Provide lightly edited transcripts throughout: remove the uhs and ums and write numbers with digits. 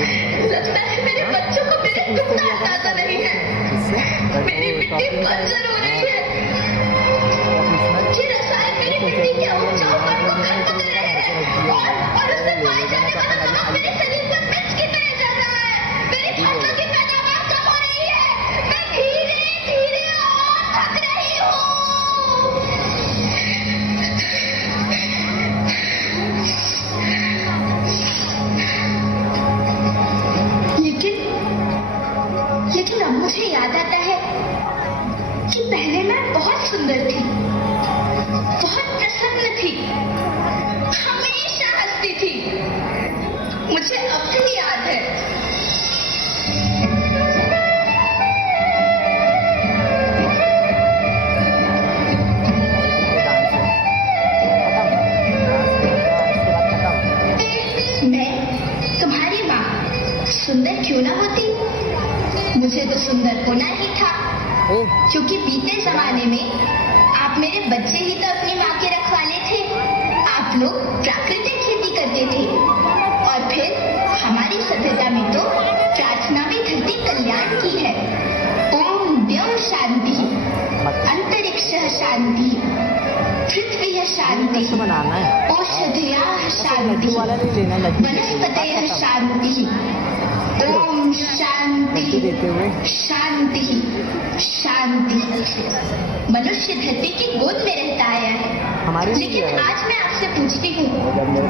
लगता है मेरे बच्चों को मेरे दुख का अंदाजा नहीं है। मेरी मिट्टी बंजर हो रही है। ये रसायन मेरी मिट्टी के उपजाऊपन को खत्म कर रहे हैं और उससे पाए जाने वाला नमक मेरे शरीर पर मिर्च की तरह चल रहा है। मेरी फसलों की पैदावार कम हो रही है। मैं धीरे धीरे और थक रही हूँ। लेकिन अब मुझे याद आता है कि पहले मैं बहुत सुंदर थी, बहुत प्रसन्न थी, हमेशा हंसती थी। मुझे अब भी याद है। मैं तुम्हारी माँ सुंदर क्यों ना होती, मुझे तो सुंदर होना ही था, क्योंकि बीते जमाने में आप मेरे बच्चे ही तो अपनी माँ के रखवाले थे। आप लोग प्राकृतिक खेती करते थे और फिर हमारी सभ्यता में तो प्रार्थना भी धरती कल्याण की है। ओम द्यौः शांति, अंतरिक्ष शांति, पृथ्वी शांति, औषधयः शांति, वनस्पतयः शांति। ओम शांति शांति शांति। मनुष्य धरती की गोद में रहता आया है, लेकिन आज मैं आपसे पूछती हूँ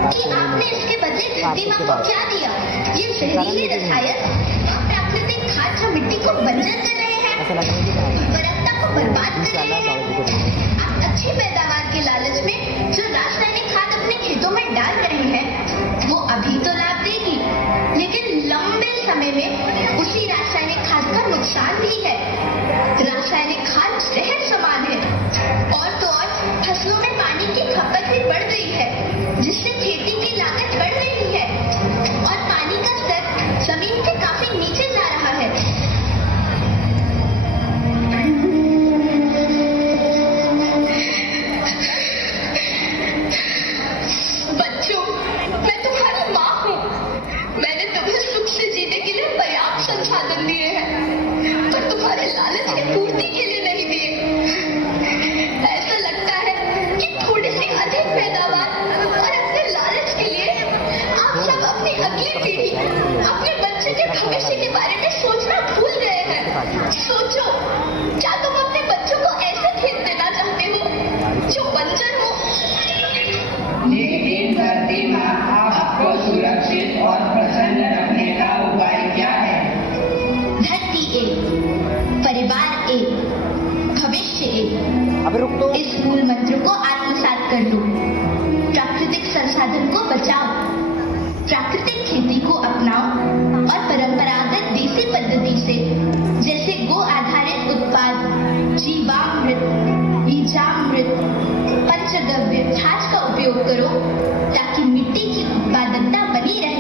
कि आपने इसके बदले धरती माँ को क्या दिया? ये जहरीले रसायन, प्राकृतिक खाद जो मिट्टी को बंजर कर रहे हैं, उर्वरकता को बर्बाद कर रहे हैं। आप अच्छी पैदावार के लालच में जो रासायनिक खाद अपने खेतों में डाल रहे हैं, वो अभी तो लाभ देगी, लेकिन लंबे समय में उसी रासायनिक खाद का नुकसान भी है। रासायनिक खाद जहर समान है और तो और फसलों में पानी की खपत भी बढ़ गई है, जिससे खेती की लागत बढ़ रही है और पानी का स्तर जमीन के काफी नीचे जा रहा है। बच्चों, मैं तुम्हारी माँ हूँ। मैंने तुम्हें सुख से जीने के लिए पर्याप्त संसाधन दिए हैं, पर तुम्हारे लालच की पूर्ति के लिए नहीं दिए। ऐसा लगता है कि थोड़ी सी अधिक पैदावार और अपने लालच के लिए आप सब अपनी अगली पीढ़ी, अपने बच्चे के भविष्य के बारे में सोचना भूल गए हैं। सोचो, क्या तुम अपने बच्चों को ऐसे खेत देना चाहते हो जो बंजर हो? लेकिन धरती माँ आपको सुरक्षित और प्रसन्न रखने का उपाय क्या है? धरती एक, परिवार एक, भविष्य एक। अब रुक तो। इस मूल मंत्र को आत्मसात कर लो। प्राकृतिक संसाधन को बचाओ, प्राकृतिक खेती को अपनाओ और परंपरागत देसी पद्धति से, जैसे गो आधारित उत्पाद, जीवामृत, बीजामृत, पंचगव्य खाद का उपयोग करो, ताकि मिट्टी की उत्पादकता बनी रहे